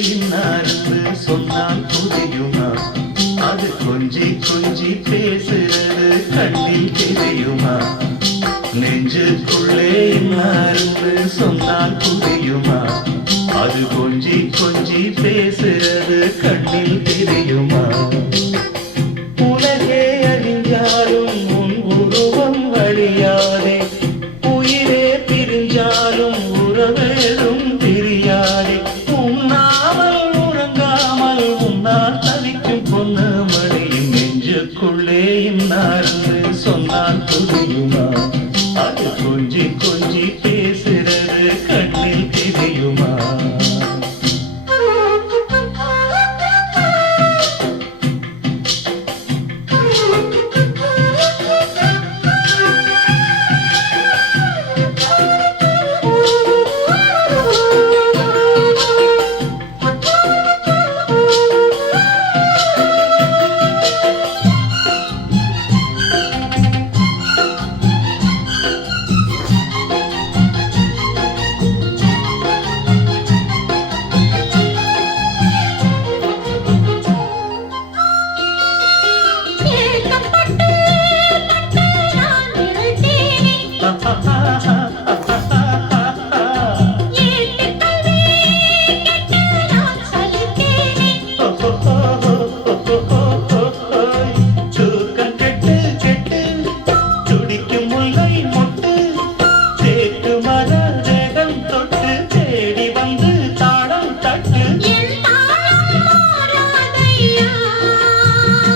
இன்னார்ந்து சொன்னால் புரியுமா? அது கொஞ்சி கொஞ்சி பேசுறது கண்ணில் தெரியுமா? நெஞ்சுக்குள்ளே இன்னார்ந்து சொன்னால் புரியுமா? அது கொஞ்சி கொஞ்சி பேசுறது கண்ணில் தெரியுமா? உலகே அழிஞ்சாலும் உன் உருவம் வழியாதே, உயிரே பிரிஞ்சாலும் உறவேதும் பிரியாதே. உண்ணாமல் உறங்காமல் உன்னால் தவிக்கும் பொண்ணு மணியின் நெஞ்சுக்குள்ளே இன்னார்ந்து சொன்னால் புரியுமா? அது கொஞ்சி கொஞ்சி பேசுறது கண்ணில் தெரியுமா?